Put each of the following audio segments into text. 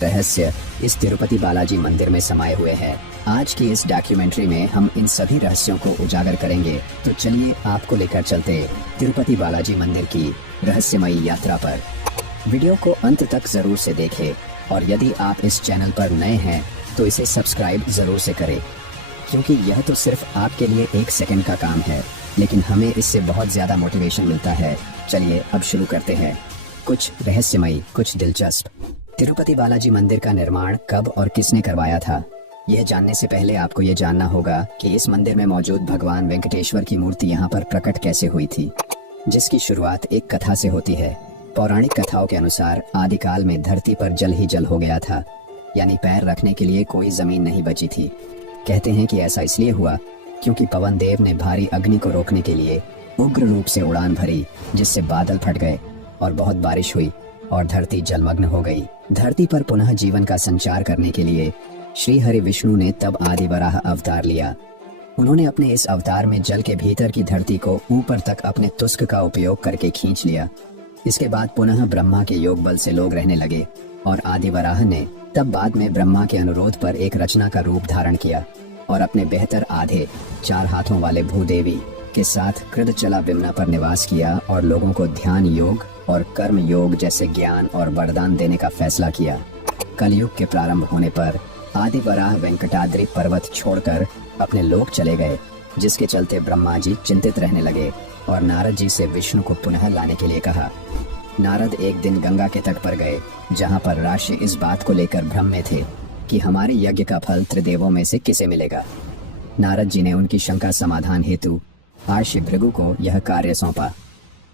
रहस्य इस तिरुपति बालाजी मंदिर में समाये हुए हैं। आज की इस डॉक्यूमेंट्री में हम इन सभी रहस्यों को उजागर करेंगे। तो चलिए आपको लेकर चलते तिरुपति बालाजी मंदिर की रहस्यमयी यात्रा पर। वीडियो को अंत तक जरूर से देखें और यदि आप इस चैनल पर नए हैं तो इसे सब्सक्राइब जरूर से करें, क्योंकि यह तो सिर्फ आपके लिए 1 सेकंड का काम है, लेकिन हमें इससे बहुत ज्यादा मोटिवेशन मिलता है। चलिए अब शुरू करते हैं। कुछ रहस्यमयी, कुछ दिलचस्प। तिरुपति बालाजी मंदिर का निर्माण कब और किसने करवाया था, यह जानने से पहले आपको यह जानना होगा कि इस मंदिर में मौजूद भगवान वेंकटेश्वर की मूर्ति यहाँ पर प्रकट कैसे हुई थी, जिसकी शुरुआत एक कथा से होती है। पौराणिक कथाओं के अनुसार आदिकाल में धरती पर जल ही जल हो गया था, यानी पैर रखने के लिए कोई जमीन नहीं बची थी। कहते हैं कि ऐसा इसलिए हुआ क्योंकि पवन देव ने भारी अग्नि को रोकने के लिए उग्र रूप से उड़ान भरी, जिससे बादल फट गए और बहुत बारिश हुई और धरती जलमग्न हो गई। धरती पर पुनः जीवन का संचार करने के लिए श्री हरि विष्णु ने तब आदि वराह अवतार लिया। उन्होंने अपने इस अवतार में जल के भीतर की धरती को ऊपर तक अपने तुस्क का उपयोग करके खींच लिया। इसके बाद पुनः ब्रह्मा के योग बल से लोग रहने लगे और आदि वराह ने तब बाद में ब्रह्मा के अनुरोध पर एक रचना का रूप धारण किया और अपने बेहतर आधे 4 हाथों वाले भूदेवी के साथ कृतचला विमना पर निवास किया और लोगों को ध्यान योग और कर्म योग जैसे ज्ञान और वरदान देने का फैसला किया। कलयुग के प्रारंभ होने पर आदि वराह वेंकटाद्रि पर्वत छोड़कर अपने लोक चले गए, जिसके चलते ब्रह्मा जी चिंतित रहने लगे और नारद जी से विष्णु को पुनः लाने के लिए कहा। नारद एक दिन गंगा के तट पर गए, जहाँ पर ऋषि इस बात को लेकर भ्रम में थे कि हमारे यज्ञ का फल त्रिदेवों में से किसे मिलेगा। नारद जी ने उनकी शंका समाधान हेतु महर्षि भृगु को यह कार्य सौंपा।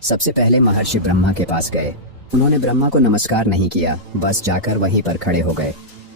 सबसे पहले महर्षि ब्रह्मा के पास गए। उन्होंने ब्रह्मा को नमस्कार नहीं किया, बस जाकर वहीं पर खड़े हो गए।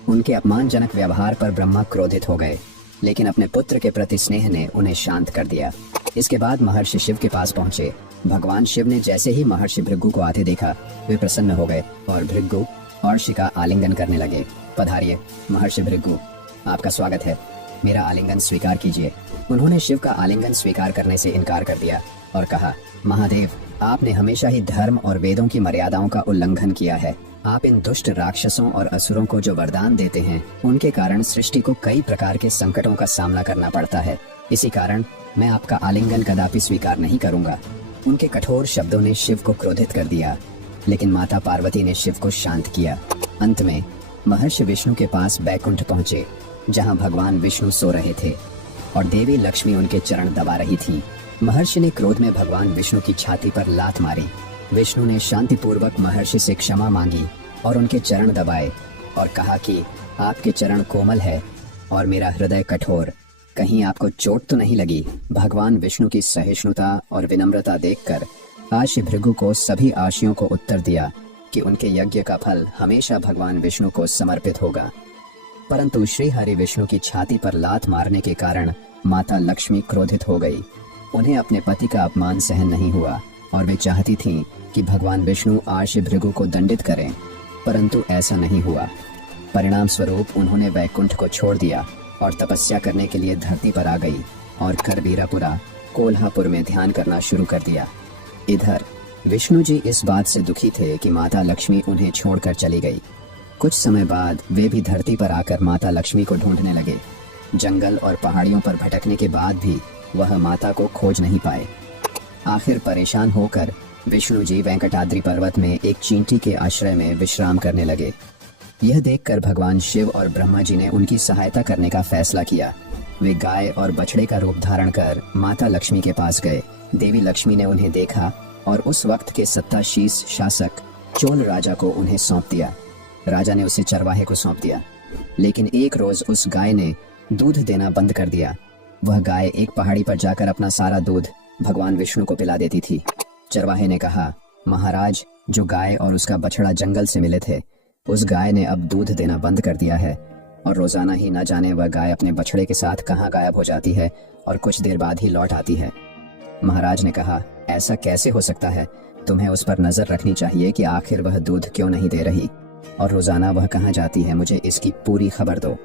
उनके अपमानजनक व्यवहार पर ब्रह्मा क्रोधित हो गए, लेकिन अपने पुत्र के प्रति स्नेह ने उन्हें शांत कर दिया। इसके बाद महर्षि शिव के पास पहुंचे। भगवान शिव ने जैसे ही महर्षि भृगु को आते देखा, वे प्रसन्न हो गए और भृगु महर्षि का आलिंगन करने लगे। पधारिए महर्षि भृगु, आपका स्वागत है, मेरा आलिंगन स्वीकार कीजिए। उन्होंने शिव का आलिंगन स्वीकार करने से इनकार कर दिया और कहा, महादेव, आपने हमेशा ही धर्म और वेदों की मर्यादाओं का उल्लंघन किया है। आप इन दुष्ट राक्षसों और असुरों को जो वरदान देते हैं, उनके कारण सृष्टि को कई प्रकार के संकटों का सामना करना पड़ता है। इसी कारण मैं आपका आलिंगन कदापि स्वीकार नहीं करूंगा। उनके कठोर शब्दों ने शिव को क्रोधित कर दिया, लेकिन माता पार्वती ने शिव को शांत किया। अंत में महर्षि विष्णु के पास बैकुंठ पहुंचे, जहां भगवान विष्णु सो रहे थे और देवी लक्ष्मी उनके चरण दबा रही थी। महर्षि ने क्रोध में भगवान विष्णु की छाती पर लात मारी। विष्णु ने शांतिपूर्वक महर्षि से क्षमा मांगी और उनके चरण दबाए और कहा कि आपके चरण कोमल है और मेरा हृदय कठोर, कहीं आपको चोट तो नहीं लगी। भगवान विष्णु की सहिष्णुता और विनम्रता देखकर महर्षि भृगु को सभी आशियों को उत्तर दिया कि उनके यज्ञ का फल हमेशा भगवान विष्णु को समर्पित होगा। परंतु श्री हरि विष्णु की छाती पर लात मारने के कारण माता लक्ष्मी क्रोधित हो गई। उन्हें अपने पति का अपमान सहन नहीं हुआ और वे चाहती थीं कि भगवान विष्णु महर्षि भृगु को दंडित करें, परंतु ऐसा नहीं हुआ। परिणाम स्वरूप उन्होंने वैकुंठ को छोड़ दिया और तपस्या करने के लिए धरती पर आ गई और करवीरापुरा कोल्हापुर में ध्यान करना शुरू कर दिया। इधर विष्णु जी इस बात से दुखी थे कि माता लक्ष्मी उन्हें छोड़कर चली गई। कुछ समय बाद वे भी धरती पर आकर माता लक्ष्मी को ढूंढने लगे। जंगल और पहाड़ियों पर भटकने के बाद भी वह माता को खोज नहीं पाए। आखिर परेशान होकर विष्णु जी वेंकटाद्रि पर्वत में एक चींटी के आश्रय में विश्राम करने लगे। यह देखकर भगवान शिव और ब्रह्मा जी ने उनकी सहायता करने का फैसला किया। वे गाय और बछड़े का रूप धारण कर माता लक्ष्मी के पास गए। देवी लक्ष्मी ने उन्हें देखा और उस वक्त के सत्ताशीष शासक चोल राजा को उन्हें सौंप दिया। राजा ने उसे चरवाहे को सौंप दिया, लेकिन एक रोज उस गाय ने दूध देना बंद कर दिया। वह गाय एक पहाड़ी पर जाकर अपना सारा दूध भगवान विष्णु को पिला देती थी। चरवाहे ने कहा, महाराज, जो गाय और उसका बछड़ा जंगल से मिले थे, उस गाय ने अब दूध देना बंद कर दिया है और रोजाना ही न जाने वह गाय अपने बछड़े के साथ कहाँ गायब हो जाती है और कुछ देर बाद ही लौट आती है। महाराज ने कहा, ऐसा कैसे हो सकता है? तुम्हें उस पर नजर रखनी चाहिए कि आखिर वह दूध क्यों नहीं दे रही और रोजाना वह कहाँ जाती है। मुझे इसकी पूरी खबर दो।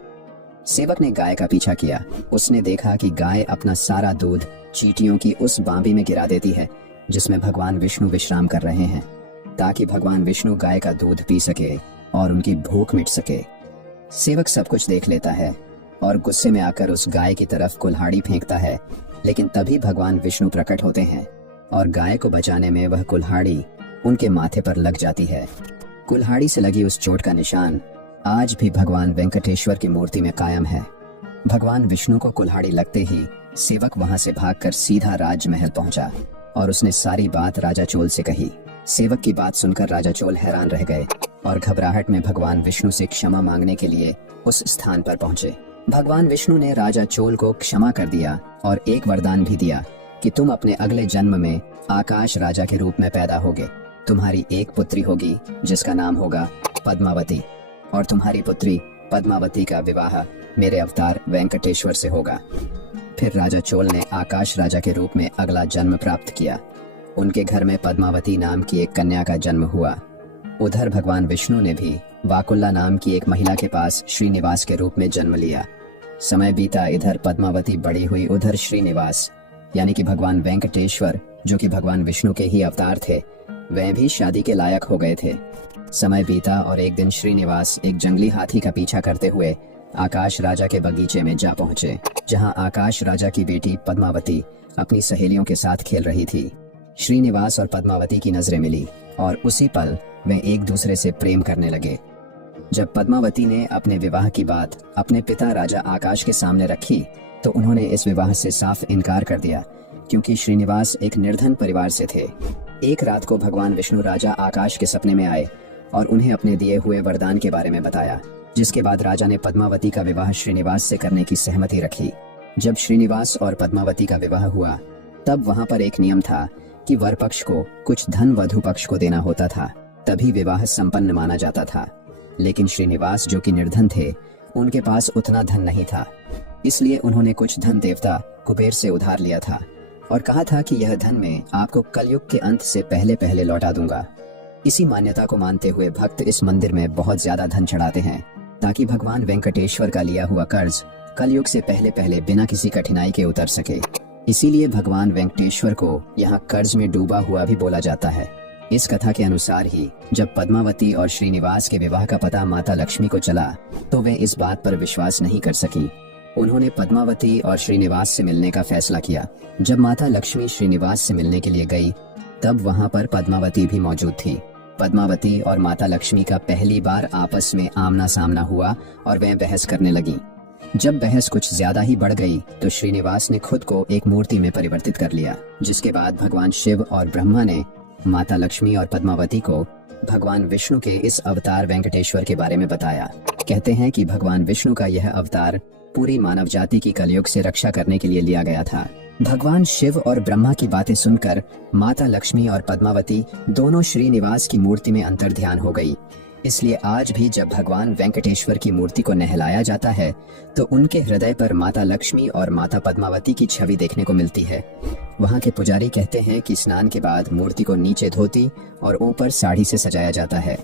सेवक ने गाय का पीछा किया। उसने देखा कि गाय अपना सारा दूध चींटियों की उस बांबी में गिरा देती है जिसमें भगवान विष्णु विश्राम कर रहे हैं। ताकि भगवान विष्णु गाय का दूध पी सके और उनकी भूख मिट सके। सेवक सब कुछ देख लेता है और गुस्से में आकर उस गाय की तरफ कुल्हाड़ी फेंकता है, लेकिन तभी भगवान विष्णु प्रकट होते हैं और गाय को बचाने में वह कुल्हाड़ी उनके माथे पर लग जाती है। कुल्हाड़ी से लगी उस चोट का निशान आज भी भगवान वेंकटेश्वर की मूर्ति में कायम है। भगवान विष्णु को कुल्हाड़ी लगते ही सेवक वहां से भागकर सीधा राजमहल पहुंचा और उसने सारी बात राजा चोल से कही। सेवक की बात सुनकर राजा चोल हैरान रह गए और घबराहट में भगवान विष्णु से क्षमा मांगने के लिए उस स्थान पर पहुंचे। भगवान विष्णु ने राजा चोल को क्षमा कर दिया और एक वरदान भी दिया कि तुम अपने अगले जन्म में आकाश राजा के रूप में पैदा होगे। तुम्हारी एक पुत्री होगी जिसका नाम होगा पद्मावती, और तुम्हारी पुत्री पद्मावती का विवाह मेरे अवतार वेंकटेश्वर से होगा। फिर राजा चोल ने आकाश राजा के रूप में अगला जन्म प्राप्त किया। उनके घर में पद्मावती नाम की एक कन्या का जन्म हुआ। उधर भगवान विष्णु ने भी वाकुल्ला नाम की एक महिला के पास श्रीनिवास के रूप में जन्म लिया। समय बीता, इधर पद्मावती बड़ी हुई, उधर श्रीनिवास यानी कि भगवान वेंकटेश्वर, जो कि भगवान विष्णु के ही अवतार थे, वह भी शादी के लायक हो गए थे। समय बीता और एक दिन श्रीनिवास एक जंगली हाथी का पीछा करते हुए आकाश राजा के बगीचे में जा पहुंचे, जहां आकाश राजा की बेटी पद्मावती अपनी सहेलियों के साथ खेल रही थी। श्रीनिवास और पद्मावती की नजरें मिली और उसी पल वे एक दूसरे से प्रेम करने लगे। जब पद्मावती ने अपने विवाह की बात अपने पिता राजा आकाश के सामने रखी तो उन्होंने इस विवाह से साफ इनकार कर दिया, क्योंकि श्रीनिवास एक निर्धन परिवार से थे। एक रात को भगवान विष्णु राजा आकाश के सपने में आए और उन्हें अपने दिए हुए वरदान के बारे में बताया, जिसके बाद राजा ने पद्मावती का विवाह श्रीनिवास से करने की सहमति रखी। जब श्रीनिवास और पद्मावती का विवाह हुआ तब वहां पर एक नियम था कि वर पक्ष को कुछ धन वधु पक्ष को देना होता था, तभी विवाह संपन्न माना जाता था। लेकिन श्रीनिवास, जो कि निर्धन थे, उनके पास उतना धन नहीं था, इसलिए उन्होंने कुछ धन देवता कुबेर से उधार लिया था और कहा था कि यह धन मैं आपको कलयुग के अंत से पहले पहले लौटा दूंगा। इसी मान्यता को मानते हुए भक्त इस मंदिर में बहुत ज्यादा धन चढ़ाते हैं, ताकि भगवान वेंकटेश्वर का लिया हुआ कर्ज कलयुग से पहले पहले बिना किसी कठिनाई के उतर सके। इसीलिए भगवान वेंकटेश्वर को यहाँ कर्ज में डूबा हुआ भी बोला जाता है। इस कथा के अनुसार ही जब पद्मावती और श्रीनिवास के विवाह का पता माता लक्ष्मी को चला तो वे इस बात पर विश्वास नहीं कर सकी। उन्होंने पद्मावती और श्रीनिवास से मिलने का फैसला किया। जब माता लक्ष्मी श्रीनिवास से मिलने के लिए गई तब वहाँ पर पद्मावती भी मौजूद थी। पद्मावती और माता लक्ष्मी का पहली बार आपस में आमना सामना हुआ और वे बहस करने लगी। जब बहस कुछ ज्यादा ही बढ़ गई तो श्रीनिवास ने खुद को एक मूर्ति में परिवर्तित कर लिया, जिसके बाद भगवान शिव और ब्रह्मा ने माता लक्ष्मी और पद्मावती को भगवान विष्णु के इस अवतार वेंकटेश्वर के बारे में बताया। कहते हैं कि भगवान विष्णु का यह अवतार पूरी मानव जाति की कलयुग से रक्षा करने के लिए लिया गया था। भगवान शिव और ब्रह्मा की बातें सुनकर माता लक्ष्मी और पद्मावती दोनों श्रीनिवास की मूर्ति में अंतर्ध्यान हो गई। इसलिए आज भी जब भगवान वेंकटेश्वर की मूर्ति को नहलाया जाता है तो उनके हृदय पर माता लक्ष्मी और माता पद्मावती की छवि देखने को मिलती है। वहाँ के पुजारी कहते हैं कि स्नान के बाद मूर्ति को नीचे धोती और ऊपर साड़ी से सजाया जाता है।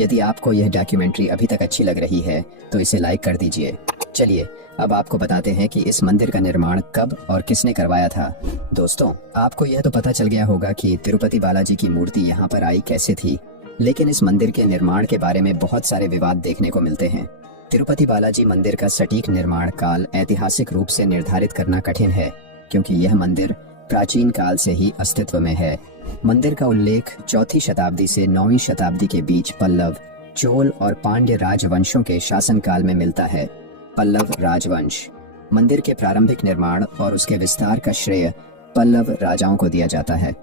यदि आपको यह डॉक्यूमेंट्री अभी तक अच्छी लग रही है तो इसे लाइक कर दीजिए। चलिए अब आपको बताते हैं कि इस मंदिर का निर्माण कब और किसने करवाया था। दोस्तों, आपको यह तो पता चल गया होगा कि तिरुपति बालाजी की मूर्ति यहाँ पर आई कैसे थी, लेकिन इस मंदिर के निर्माण के बारे में बहुत सारे विवाद देखने को मिलते हैं। तिरुपति बालाजी मंदिर का सटीक निर्माण काल ऐतिहासिक रूप से निर्धारित करना कठिन है, क्योंकि यह मंदिर प्राचीन काल से ही अस्तित्व में है। मंदिर का उल्लेख 4वीं शताब्दी से 9वीं शताब्दी के बीच पल्लव, चोल और पांड्य राजवंशों के शासनकाल में मिलता है। पल्लव राजवंश। मंदिर के प्रारंभिक निर्माण और उसके विस्तार का श्रेय पल्लव राजाओं को दिया जाता है।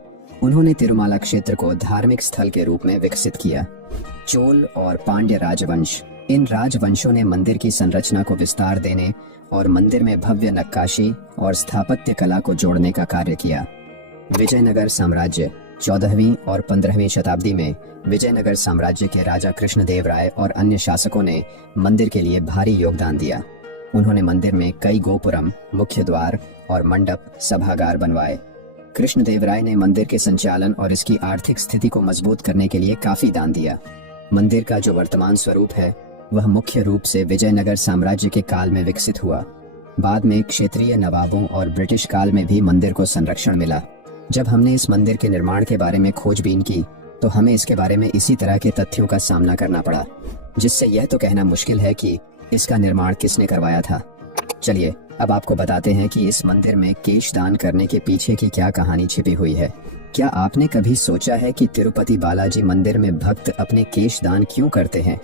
उन्होंने तिरुमाला क्षेत्र को धार्मिक स्थल के रूप में विकसित किया। चोल और पांड्य राजवंश, इन राजवंशों ने मंदिर की संरचना को विस्तार देने और मंदिर में भव्य नक्काशी और स्थापत्य कला को जोड़ने का कार्य किया। विजयनगर साम्राज्य। 14वीं और 15वीं शताब्दी में विजयनगर साम्राज्य के राजा कृष्णदेव राय और अन्य शासकों ने मंदिर के लिए भारी योगदान दिया। उन्होंने मंदिर में कई गोपुरम, मुख्य द्वार और मंडप, सभागार बनवाए। कृष्णदेव राय ने मंदिर के संचालन और इसकी आर्थिक स्थिति को मजबूत करने के लिए काफी दान दिया। मंदिर का जो वर्तमान स्वरूप है वह मुख्य रूप से विजयनगर साम्राज्य के काल में विकसित हुआ। बाद में क्षेत्रीय नवाबों और ब्रिटिश काल में भी मंदिर को संरक्षण मिला। जब हमने इस मंदिर के निर्माण के बारे में खोजबीन की तो हमें इसके बारे में इसी तरह के तथ्यों का सामना करना पड़ा। जिससे यह तो कहना मुश्किल है कि इसका निर्माण किसने करवाया था। चलिए अब आपको बताते हैं कि इस मंदिर में केश दान करने के पीछे की क्या कहानी छिपी हुई है। क्या आपने कभी सोचा है कि तिरुपति बालाजी मंदिर में भक्त अपने केश दान क्यों करते हैं?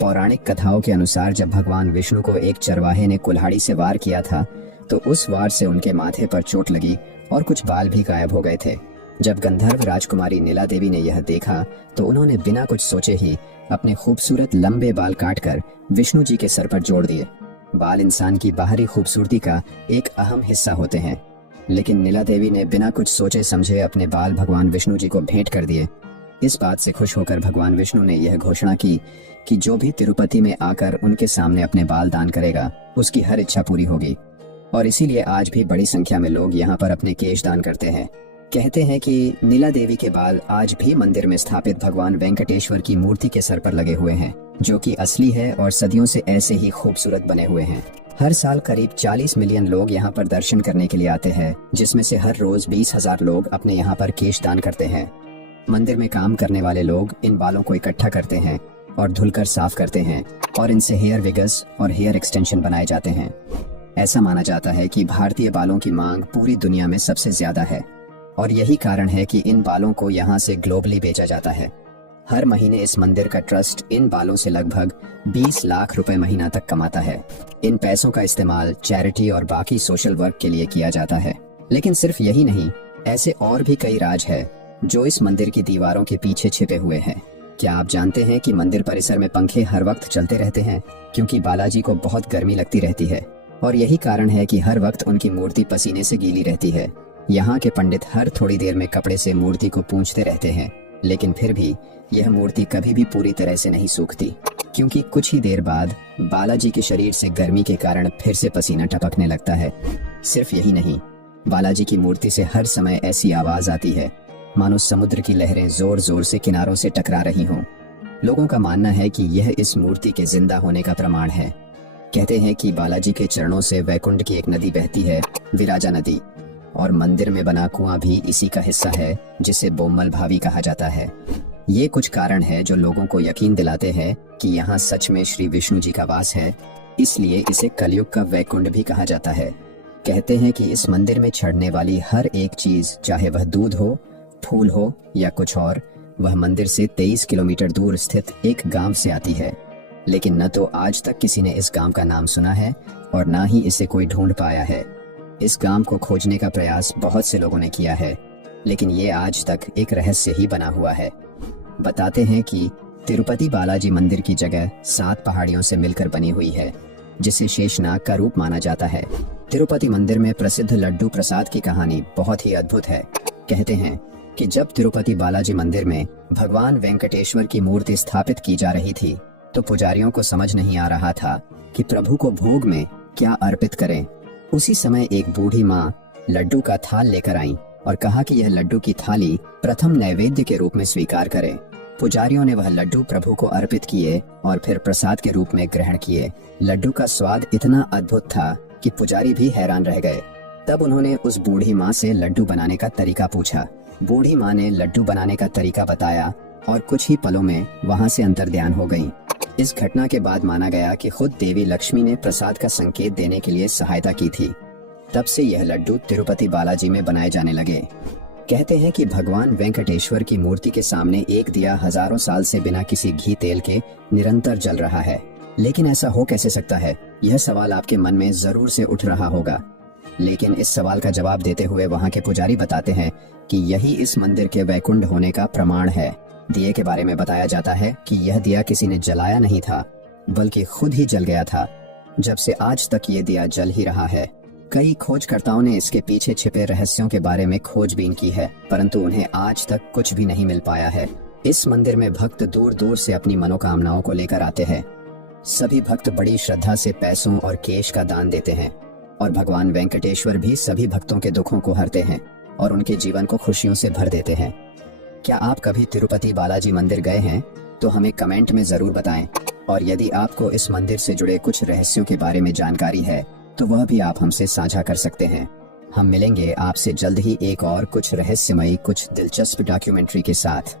पौराणिक कथाओं के अनुसार जब भगवान विष्णु को एक चरवाहे ने कुल्हाड़ी से वार किया था तो उस वार से उनके माथे पर चोट लगी और कुछ बाल भी गायब हो गए थे। जब गंधर्व राजकुमारी नीला देवी ने यह देखा तो उन्होंने बिना कुछ सोचे ही अपने खूबसूरत लंबे बाल काटकर विष्णु जी के सर पर जोड़ दिए। बाल इंसान की बाहरी खूबसूरती का एक अहम हिस्सा होते हैं, लेकिन नीला देवी ने बिना कुछ सोचे समझे अपने बाल भगवान विष्णु जी को भेंट कर दिए। इस बात से खुश होकर भगवान विष्णु ने यह घोषणा की कि जो भी तिरुपति में आकर उनके सामने अपने बाल दान करेगा उसकी हर इच्छा पूरी होगी। और इसीलिए आज भी बड़ी संख्या में लोग यहाँ पर अपने केश दान करते हैं। कहते हैं कि नीला देवी के बाल आज भी मंदिर में स्थापित भगवान वेंकटेश्वर की मूर्ति के सर पर लगे हुए हैं, जो कि असली है और सदियों से ऐसे ही खूबसूरत बने हुए हैं। हर साल करीब 40 मिलियन लोग यहाँ पर दर्शन करने के लिए आते हैं, जिसमें से हर रोज 20,000 लोग अपने यहाँ पर केश दान करते हैं। मंदिर में काम करने वाले लोग इन बालों को इकट्ठा करते हैं और धुलकर साफ करते हैं और इनसे हेयर विगस और हेयर एक्सटेंशन बनाए जाते हैं। ऐसा माना जाता है कि भारतीय बालों की मांग पूरी दुनिया में सबसे ज्यादा है और यही कारण है कि इन बालों को यहाँ से ग्लोबली बेचा जाता है। हर महीने इस मंदिर का ट्रस्ट इन बालों से लगभग 20 लाख रुपए महीना तक कमाता है। इन पैसों का इस्तेमाल चैरिटी और बाकी सोशल वर्क के लिए किया जाता है। लेकिन सिर्फ यही नहीं, ऐसे और भी कई राज है जो इस मंदिर की दीवारों के पीछे छिपे हुए हैं। क्या आप जानते हैं कि मंदिर परिसर में पंखे हर वक्त चलते रहते हैं, क्योंकि बालाजी को बहुत गर्मी लगती रहती है और यही कारण है कि हर वक्त उनकी मूर्ति पसीने से गीली रहती है। यहाँ के पंडित हर थोड़ी देर में कपड़े से मूर्ति को पूंछते रहते हैं, लेकिन फिर भी यह मूर्ति कभी भी पूरी तरह से नहीं सूखती, क्योंकि कुछ ही देर बाद बालाजी के शरीर से गर्मी के कारण फिर से पसीना टपकने लगता है। सिर्फ यही नहीं, बालाजी की मूर्ति से हर समय ऐसी आवाज आती है मानो समुद्र की लहरें जोर जोर से किनारों से टकरा रही हों। लोगों का मानना है कि यह इस मूर्ति के जिंदा होने का प्रमाण है। कहते हैं कि बालाजी के चरणों से वैकुंठ की एक नदी बहती है, विराजा नदी, और मंदिर में बना कुआं भी इसी का हिस्सा है, जिसे बोमल भावी कहा जाता है। ये कुछ कारण है जो लोगों को यकीन दिलाते हैं कि यहाँ सच में श्री विष्णु जी का वास है, इसलिए इसे कलयुग का वैकुंठ भी कहा जाता है। कहते हैं कि इस मंदिर में चढ़ने वाली हर एक चीज, चाहे वह दूध हो, फूल हो या कुछ और, वह मंदिर से 23 किलोमीटर दूर स्थित एक गांव से आती है। लेकिन न तो आज तक किसी ने इस गांव का नाम सुना है और ना ही इसे कोई ढूंढ पाया है। इस गांव को खोजने का प्रयास बहुत से लोगों ने किया है, लेकिन ये आज तक एक रहस्य ही बना हुआ है। बताते हैं कि तिरुपति बालाजी मंदिर की जगह 7 पहाड़ियों से मिलकर बनी हुई है, जिसे शेषनाग का रूप माना जाता है। तिरुपति मंदिर में प्रसिद्ध लड्डू प्रसाद की कहानी बहुत ही अद्भुत है। कहते हैं कि जब तिरुपति बालाजी मंदिर में भगवान वेंकटेश्वर की मूर्ति स्थापित की जा रही थी तो पुजारियों को समझ नहीं आ रहा था कि प्रभु को भोग में क्या अर्पित करें। उसी समय एक बूढ़ी माँ लड्डू का थाल लेकर आई और कहा कि यह लड्डू की थाली प्रथम नैवेद्य के रूप में स्वीकार करें। पुजारियों ने वह लड्डू प्रभु को अर्पित किए और फिर प्रसाद के रूप में ग्रहण किए। लड्डू का स्वाद इतना अद्भुत था कि पुजारी भी हैरान रह गए। तब उन्होंने उस बूढ़ी माँ से लड्डू बनाने का तरीका पूछा। बूढ़ी माँ ने लड्डू बनाने का तरीका बताया और कुछ ही पलों में वहाँ से अंतर्ध्यान हो गयी। इस घटना के बाद माना गया कि खुद देवी लक्ष्मी ने प्रसाद का संकेत देने के लिए सहायता की थी। तब से यह लड्डू तिरुपति बालाजी में बनाए जाने लगे। कहते हैं कि भगवान वेंकटेश्वर की मूर्ति के सामने एक दिया हजारों साल से बिना किसी घी तेल के निरंतर जल रहा है। लेकिन ऐसा हो कैसे सकता है? यह सवाल आपके मन में जरूर से उठ रहा होगा। लेकिन इस सवाल का जवाब देते हुए वहाँ के पुजारी बताते हैं कि यही इस मंदिर के वैकुंठ होने का प्रमाण है। दिए के बारे में बताया जाता है कि यह दिया किसी ने जलाया नहीं था, बल्कि खुद ही जल गया था। जब से आज तक ये दिया जल ही रहा है। कई खोजकर्ताओं ने इसके पीछे छिपे रहस्यों के बारे में खोजबीन की है, परंतु उन्हें आज तक कुछ भी नहीं मिल पाया है। इस मंदिर में भक्त दूर दूर से अपनी मनोकामनाओं को लेकर आते हैं। सभी भक्त बड़ी श्रद्धा से पैसों और केश का दान देते हैं और भगवान वेंकटेश्वर भी सभी भक्तों के दुखों को हरते हैं और उनके जीवन को खुशियों से भर देते हैं। क्या आप कभी तिरुपति बालाजी मंदिर गए हैं? तो हमें कमेंट में जरूर बताएं। और यदि आपको इस मंदिर से जुड़े कुछ रहस्यों के बारे में जानकारी है तो वह भी आप हमसे साझा कर सकते हैं। हम मिलेंगे आपसे जल्द ही एक और कुछ रहस्यमयी, कुछ दिलचस्प डॉक्यूमेंट्री के साथ।